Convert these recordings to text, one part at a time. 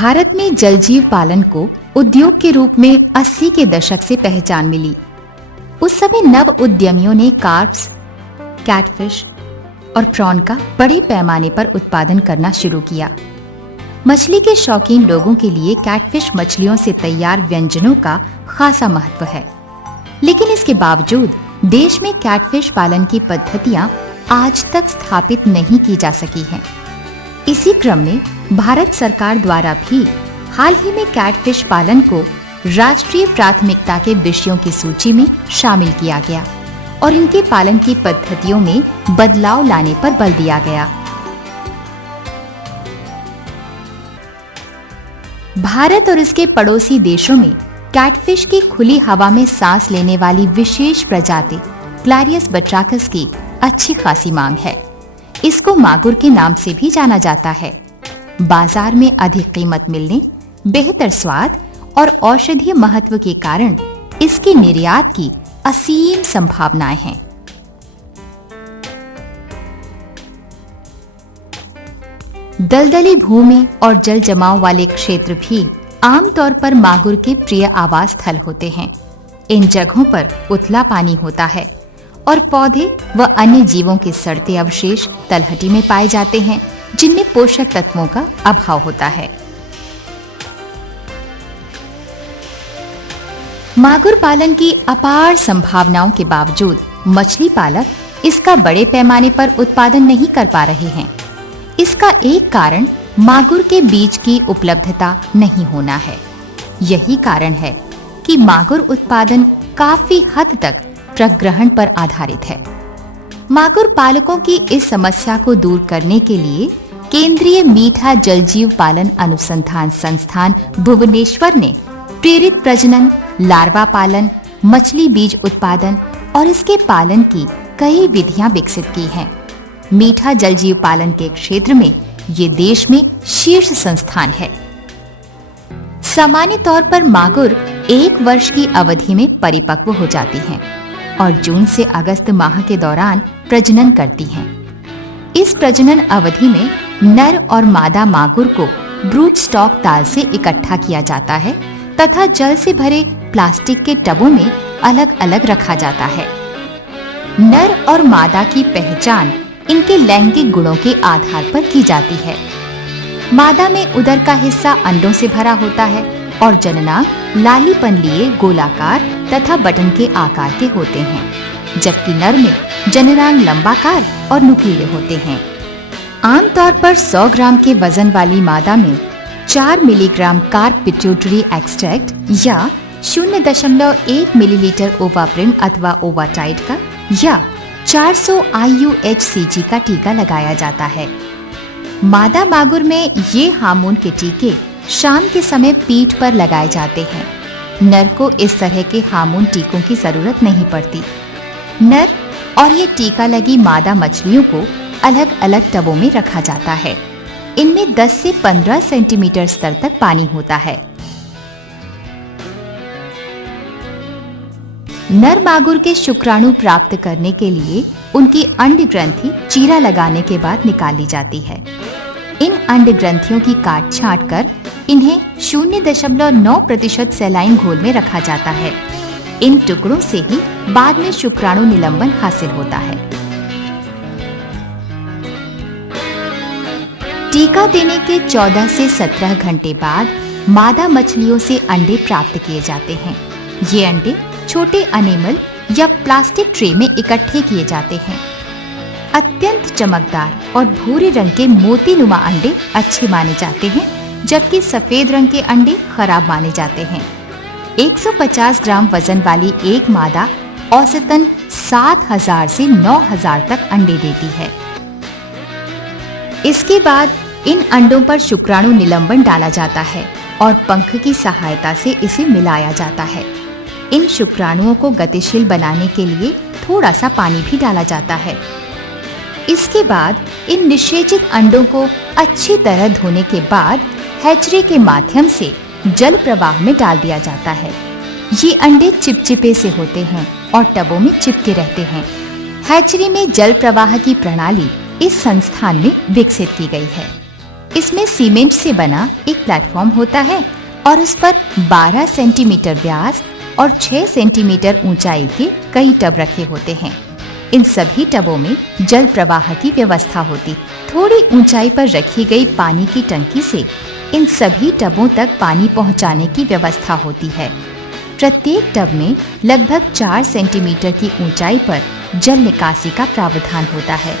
भारत में जलजीव पालन को उद्योग के रूप में 80 के दशक से पहचान मिली। उस समय नव उद्यमियों ने कार्प्स, कैटफिश और प्रॉन का बड़े पैमाने पर उत्पादन करना शुरू किया। मछली के शौकीन लोगों के लिए कैटफिश मछलियों से तैयार व्यंजनों का खासा महत्व है, लेकिन इसके बावजूद देश में कैटफिश पालन की पद्धतियां आज तक स्थापित नहीं की जा सकी हैं। इसी क्रम में भारत सरकार द्वारा भी हाल ही में कैटफिश पालन को राष्ट्रीय प्राथमिकता के विषयों की सूची में शामिल किया गया और इनके पालन की पद्धतियों में बदलाव लाने पर बल दिया गया। भारत और इसके पड़ोसी देशों में कैटफिश की खुली हवा में सांस लेने वाली विशेष प्रजाति क्लैरियस बट्राकस की अच्छी खासी मांग है। इसको मागुर के नाम से भी जाना जाता है। बाजार में अधिक कीमत मिलने, बेहतर स्वाद और औषधीय महत्व के कारण इसके निर्यात की असीम संभावनाएं हैं। दलदली भूमि और जल जमाव वाले क्षेत्र भी आमतौर पर मागुर के प्रिय आवास स्थल होते हैं। इन जगहों पर उथला पानी होता है और पौधे व अन्य जीवों के सड़ते अवशेष तलहटी में पाए जाते हैं, जिनमें पोषक तत्वों का अभाव होता है। मागुर पालन की अपार संभावनाओं के बावजूद मछली पालक इसका बड़े पैमाने पर उत्पादन नहीं कर पा रहे हैं। इसका एक कारण मागुर के बीज की उपलब्धता नहीं होना है। यही कारण है कि मागुर उत्पादन काफी हद तक प्रग्रहण पर आधारित है। मागुर पालकों की इस समस्या को दूर करने के लिए केंद्रीय मीठा जलजीव पालन अनुसंधान संस्थान भुवनेश्वर ने प्रेरित प्रजनन, लार्वा पालन, मछली बीज उत्पादन और इसके पालन की कई विधियां विकसित की हैं। मीठा जलजीव पालन के क्षेत्र में ये देश में शीर्ष संस्थान है। सामान्य तौर पर मागुर 1 वर्ष की अवधि में परिपक्व हो जाती हैं और जून से अगस्त माह के दौरान प्रजनन करती हैं। इस प्रजनन अवधि में नर और मादा मागुर को ब्रूड स्टॉक ताल से इकट्ठा किया जाता है तथा जल से भरे प्लास्टिक के टबों में अलग अलग रखा जाता है। नर और मादा की पहचान इनके लैंगिक गुणों के आधार पर की जाती है। मादा में उदर का हिस्सा अंडों से भरा होता है और जननांग लालीपन लिए गोलाकार तथा बटन के आकार के होते हैं, जबकि नर में जननांग लंबाकार और नुकीले होते हैं। आमतौर पर 100 ग्राम के वजन वाली मादा में 4 मिलीग्राम कार्प पिट्यूटरी एक्सट्रैक्ट या 0.1 मिलीलीटर ओवाप्रिन अथवा ओवाटाइड का या 400 IUHCG का टीका लगाया जाता है। मादा मागुर में ये हार्मोन के टीके शाम के समय पीठ पर लगाए जाते हैं। नर को इस तरह के हार्मोन टीकों की जरूरत नहीं पड़ती। नर और ये टीका लगी मादा मछलियों को अलग अलग टबों में रखा जाता है। इनमें 10 से 15 सेंटीमीटर स्तर तक पानी होता है। नर मागुर के शुक्राणु प्राप्त करने के लिए उनकी अंड ग्रंथि चीरा लगाने के बाद निकाली जाती है। इन अंड ग्रंथियों की काट छांट कर इन्हें 0.9% सैलाइन घोल में रखा जाता है। इन टुकड़ों से ही बाद में शुक्राणु निलंबन हासिल होता है। टीका देने के 14 से 17 घंटे बाद मादा मछलियों से अंडे प्राप्त किए जाते हैं। ये अंडे छोटे अनेमल या प्लास्टिक ट्रे में इकट्ठे किए जाते हैं। अत्यंत चमकदार और भूरे रंग के मोतीनुमा अंडे अच्छे माने जाते हैं, जबकि सफेद रंग के अंडे खराब माने जाते हैं। 150 ग्राम वजन वाली एक मादा औसतन 7000 से 9000 तक अंडे देती है। इसके बाद इन अंडों पर शुक्राणु निलंबन डाला जाता है और पंख की सहायता से इसे मिलाया जाता है। इन शुक्राणुओं को गतिशील बनाने के लिए थोड़ा सा पानी भी डाला जाता है। इसके बाद इन निषेचित अंडों को अच्छी तरह धोने के बाद हैचरी के माध्यम से जल प्रवाह में डाल दिया जाता है। ये अंडे चिपचिपे से होते हैं और टबों में चिपके रहते हैं। हैचरी में जल प्रवाह की प्रणाली इस संस्थान में विकसित की गई है। इसमें सीमेंट से बना एक प्लेटफॉर्म होता है और उस पर 12 सेंटीमीटर व्यास और 6 सेंटीमीटर ऊंचाई के कई टब रखे होते हैं। इन सभी टबों में जल प्रवाह की व्यवस्था होती। थोड़ी ऊंचाई पर रखी गई पानी की टंकी से इन सभी टबों तक पानी पहुंचाने की व्यवस्था होती है। प्रत्येक टब में लगभग 4 सेंटीमीटर की ऊंचाई पर जल निकासी का प्रावधान होता है।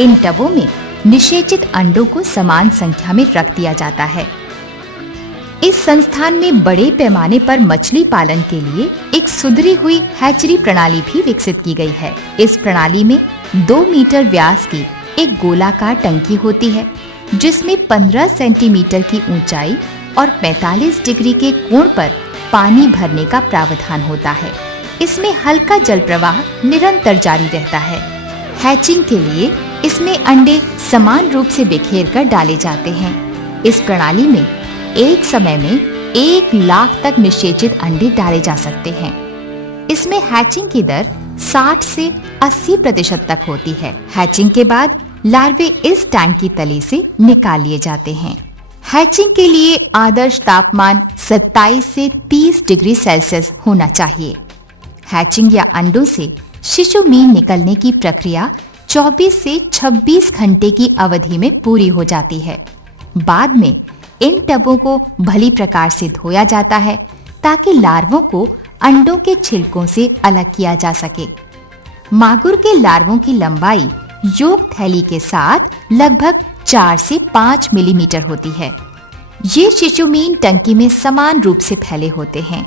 इन टबों में निषेचित अंडों को समान संख्या में रख दिया जाता है। इस संस्थान में बड़े पैमाने पर मछली पालन के लिए एक सुधरी हुई हैचरी प्रणाली भी विकसित की गई है। इस प्रणाली में 2 मीटर व्यास की एक गोलाकार टंकी होती है, जिसमें 15 सेंटीमीटर की ऊंचाई और 45 डिग्री के कोण पर पानी भरने का प्रावधान होता है। इसमें हल्का जल प्रवाह निरंतर जारी रहता है। हैचिंग के लिए इसमें अंडे समान रूप से बिखेर कर डाले जाते हैं। इस प्रणाली में एक समय में 1 लाख तक निषेचित अंडे डाले जा सकते हैं। इसमें हैचिंग की दर 60 से 80% तक होती है। हैचिंग के बाद लार्वे इस टैंक की तली से निकाल लिए जाते हैं। हैचिंग के लिए आदर्श तापमान 27 से 30 डिग्री सेल्सियस होना चाहिए। हैचिंग या अंडों से शिशु मीन निकलने की प्रक्रिया 24 से 26 घंटे की अवधि में पूरी हो जाती है। बाद में इन टबों को भली प्रकार से धोया जाता है ताकि लार्वों को अंडों के छिलकों से अलग किया जा सके। मागुर के लार्वों की लंबाई योक थैली के साथ लगभग 4 से 5 मिलीमीटर होती है। ये शिशु मीन टंकी में समान रूप से फैले होते हैं।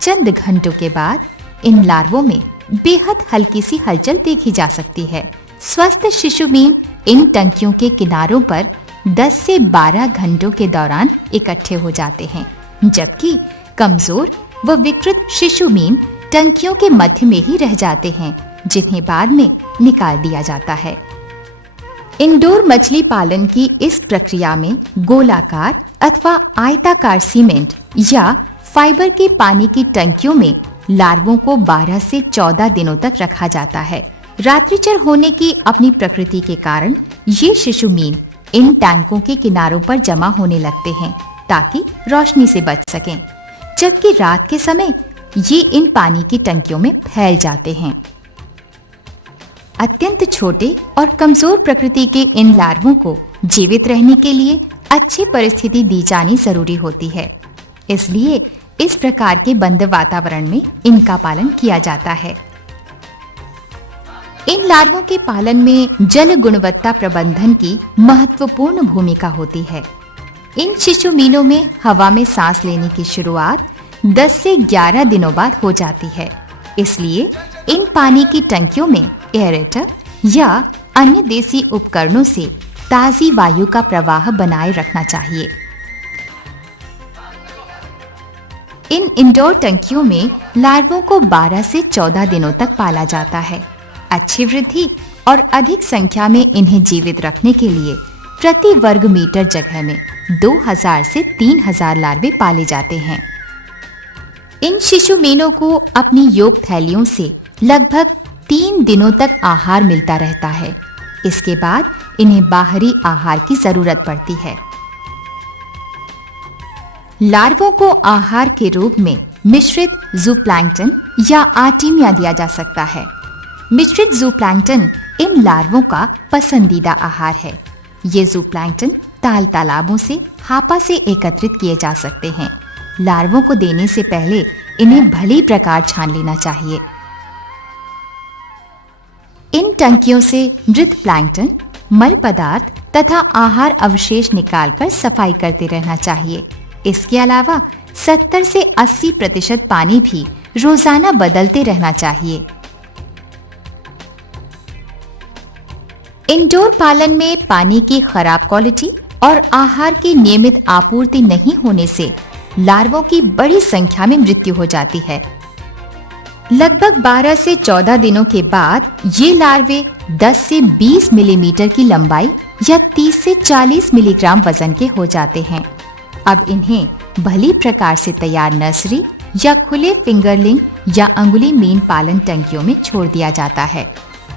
चंद घंटों के बाद इन लार्वों में बेहद हल्की सी हलचल देखी जा सकती है। स्वस्थ शिशु मीन इन टंकियों के किनारों पर 10 से 12 घंटों के दौरान इकट्ठे हो जाते हैं, जबकि कमजोर व विकृत शिशु मीन टंकियों के मध्य में ही रह जाते हैं, जिन्हें बाद में निकाल दिया जाता है। इंडोर मछली पालन की इस प्रक्रिया में गोलाकार अथवा आयताकार सीमेंट या फाइबर के पानी की टंकियों में लार्वों को 12 से 14 दिनों तक रखा जाता है। रात्रिचर होने की अपनी प्रकृति के कारण ये शिशु मीन इन टैंकों के किनारों पर जमा होने लगते हैं ताकि रोशनी से बच सकें, जबकि रात के समय ये इन पानी की टंकियों में फैल जाते हैं। अत्यंत छोटे और कमजोर प्रकृति के इन लार्वों को जीवित रहने के लिए अच्छी परिस्थिति दी जानी जरूरी होती है। इसलिए इस प्रकार के बंद वातावरण में इनका पालन किया जाता है। इन लार्वों के पालन में जल गुणवत्ता प्रबंधन की महत्वपूर्ण भूमिका होती है। इन शिशु मीनों में हवा में सांस लेने की शुरुआत 10 से 11 दिनों बाद हो जाती है। इसलिए इन पानी की टंकियों में एयरेटर या अन्य देसी उपकरणों से ताजी वायु का प्रवाह बनाए रखना चाहिए। इन इंडोर टंकियों में लार्वों को 12 से 14 दिनों तक पाला जाता है। अच्छी वृद्धि और अधिक संख्या में इन्हें जीवित रखने के लिए प्रति वर्ग मीटर जगह में 2000 से 3000 लार्वे पाले जाते हैं। इन शिशु मीनों को अपनी योक थैलियों से लगभग 3 दिनों तक आहार मिलता रहता है। इसके बाद इन्हें बाहरी आहार की जरूरत पड़ती है। लार्वों को आहार के रूप में मिश्रित जूप्लैंक्टन या आर्टेमिया दिया जा सकता है। मिश्रित जूप्लैंक्टन इन लार्वों का पसंदीदा आहार है। ये जूप्लैंक्टन तालाबों से हापा से एकत्रित किए जा सकते हैं। लार्वों को देने से पहले इन्हें भली प्रकार छान लेना चाहिए। इन टंकियों से मृत प्लैंक्टन, मल पदार्थ तथा आहार अवशेष निकालकर सफाई करते रहना चाहिए। इसके अलावा 70 से 80% पानी भी रोजाना बदलते रहना चाहिए। इंडोर पालन में पानी की खराब क्वालिटी और आहार की नियमित आपूर्ति नहीं होने से लार्वों की बड़ी संख्या में मृत्यु हो जाती है। लगभग 12 से 14 दिनों के बाद ये लार्वे 10 से 20 मिलीमीटर की लंबाई या 30 से 40 मिलीग्राम वजन के हो जाते हैं। अब इन्हें भली प्रकार से तैयार नर्सरी या खुले फिंगरलिंग या अंगुली मीन पालन टंकियों में छोड़ दिया जाता है।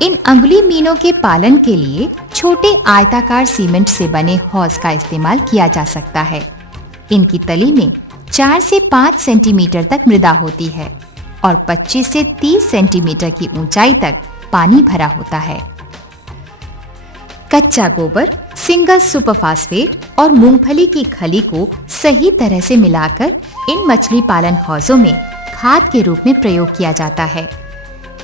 इन अंगुली मीनों के पालन के लिए छोटे आयताकार सीमेंट से बने हौज का इस्तेमाल किया जा सकता है। इनकी तली में 4 से 5 सेंटीमीटर तक मृदा होती है और 25 से 30 सेंटीमीटर की ऊंचाई तक पानी भरा होता है। कच्चा गोबर, सिंगल सुपरफास्फेट और मूंगफली की खली को सही तरह से मिलाकर इन मछली पालन हौजों में खाद के रूप में प्रयोग किया जाता है।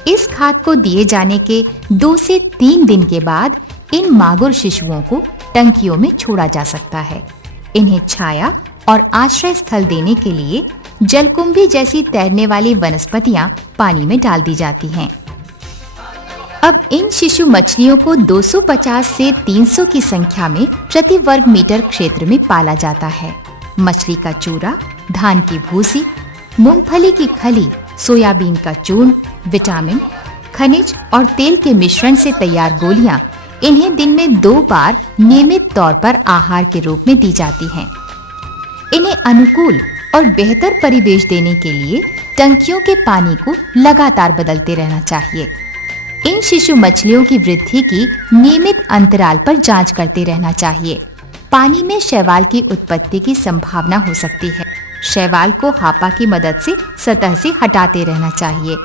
इस खाद को दिए जाने के 2 से 3 दिन के बाद इन मागुर शिशुओं को टंकियों में छोड़ा जा सकता है। इन्हें छाया और आश्रय स्थल देने के लिए जलकुंभी जैसी तैरने वाली वनस्पतियां पानी में डाल दी जाती हैं। अब इन शिशु मछलियों को 250 से 300 की संख्या में प्रति वर्ग मीटर क्षेत्र में पाला जाता है। मछली का चूरा, धान की भूसी, मूंगफली की खली, सोयाबीन का चूर्ण, विटामिन, खनिज और तेल के मिश्रण से तैयार गोलियां इन्हें दिन में 2 बार नियमित तौर पर आहार के रूप में दी जाती हैं। इन्हें अनुकूल और बेहतर परिवेश देने के लिए टंकियों के पानी को लगातार बदलते रहना चाहिए। इन शिशु मछलियों की वृद्धि की नियमित अंतराल पर जांच करते रहना चाहिए। पानी में शैवाल की उत्पत्ति की संभावना हो सकती है। शैवाल को हापा की मदद से सतह से हटाते रहना चाहिए।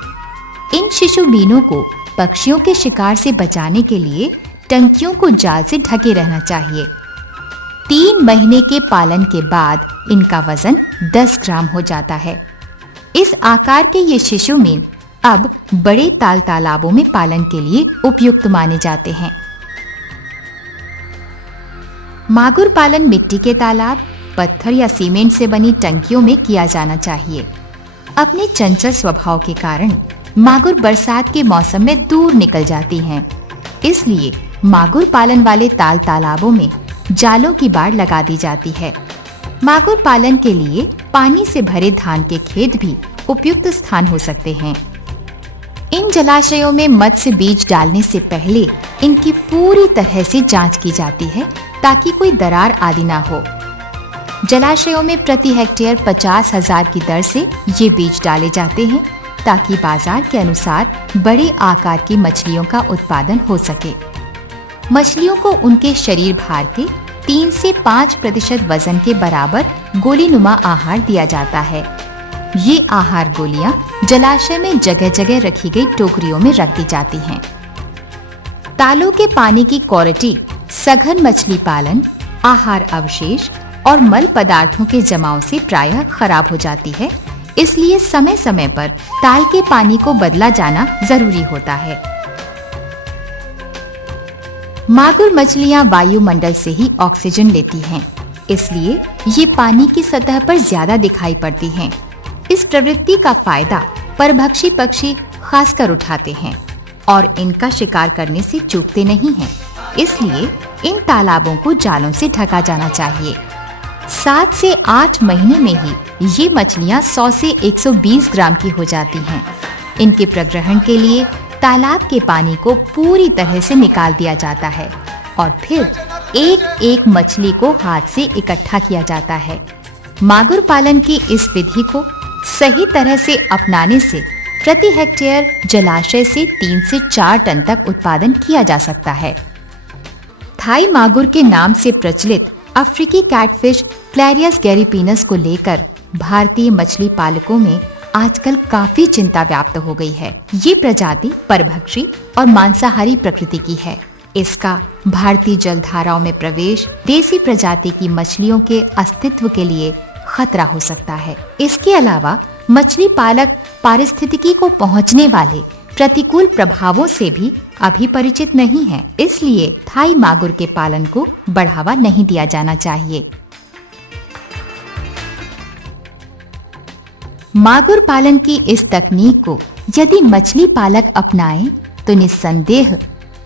इन शिशु मीनों को पक्षियों के शिकार से बचाने के लिए टंकियों को जाल से ढके रहना चाहिए। 3 महीने के पालन के बाद इनका वजन 10 ग्राम हो जाता है। इस आकार के ये शिशु मीन अब बड़े तालाबों में पालन के लिए उपयुक्त माने जाते हैं। मागुर पालन मिट्टी के तालाब, पत्थर या सीमेंट से बनी टंकियों में किया जाना चाहिए। अपने चंचल स्वभाव के कारण मागुर बरसात के मौसम में दूर निकल जाती हैं। इसलिए मागुर पालन वाले तालाबों में जालों की बाड़ लगा दी जाती है। मागुर पालन के लिए पानी से भरे धान के खेत भी उपयुक्त स्थान हो सकते हैं। इन जलाशयों में मत्स्य बीज डालने से पहले इनकी पूरी तरह से जांच की जाती है ताकि कोई दरार आदि ना हो। जलाशयों में प्रति हेक्टेयर 50,000 की दर से ये बीज डाले जाते हैं ताकि बाजार के अनुसार बड़े आकार की मछलियों का उत्पादन हो सके। मछलियों को उनके शरीर भार के 3 से 5% वजन के बराबर गोलीनुमा आहार दिया जाता है। ये आहार गोलियां जलाशय में जगह जगह रखी गई टोकरियों में रख दी जाती हैं। तालों के पानी की क्वालिटी सघन मछली पालन, आहार अवशेष और मल पदार्थों के जमाव से प्रायः खराब हो जाती है। इसलिए समय समय पर ताल के पानी को बदला जाना जरूरी होता है। मागुर मछलियां वायुमंडल से ही ऑक्सीजन लेती हैं, इसलिए ये पानी की सतह पर ज्यादा दिखाई पड़ती हैं। इस प्रवृत्ति का फायदा परभक्षी पक्षी खासकर उठाते हैं और इनका शिकार करने से चूकते नहीं हैं। इसलिए इन तालाबों को जालों से ढका जाना चाहिए। 7 से 8 महीने में ही ये मछलियां 100 से 120 ग्राम की हो जाती हैं। इनके प्रग्रहण के लिए तालाब के पानी को पूरी तरह से निकाल दिया जाता है और फिर एक एक मछली को हाथ से इकट्ठा किया जाता है। मागुर पालन की इस विधि को सही तरह से अपनाने से प्रति हेक्टेयर जलाशय से 3 से 4 टन तक उत्पादन किया जा सकता है। थाई मागुर के नाम से प्रचलित अफ्रीकी कैटफिश क्लैरियस गैरीपीनस को लेकर भारतीय मछली पालकों में आजकल काफी चिंता व्याप्त हो गई है। ये प्रजाति परभक्षी और मांसाहारी प्रकृति की है। इसका भारतीय जलधाराओं में प्रवेश देसी प्रजाति की मछलियों के अस्तित्व के लिए खतरा हो सकता है। इसके अलावा मछली पालक पारिस्थितिकी को पहुंचने वाले प्रतिकूल प्रभावों से भी अभी परिचित नहीं है। इसलिए थाई मागुर के पालन को बढ़ावा नहीं दिया जाना चाहिए। मागुर पालन की इस तकनीक को यदि मछली पालक अपनाएं तो निस्संदेह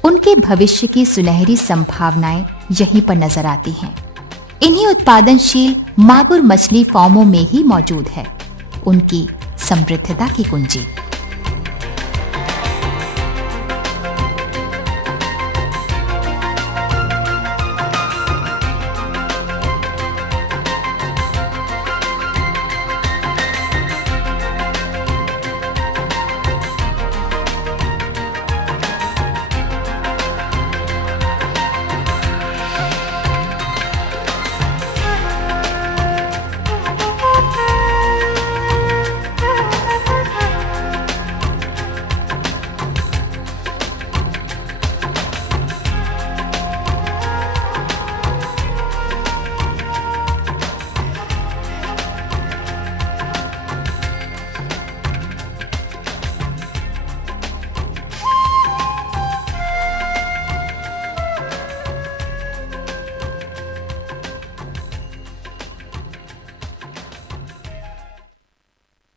उनके भविष्य की सुनहरी संभावनाएं यहीं पर नजर आती हैं। इन्हीं उत्पादनशील मागुर मछली फार्मों में ही मौजूद है उनकी समृद्धता की कुंजी।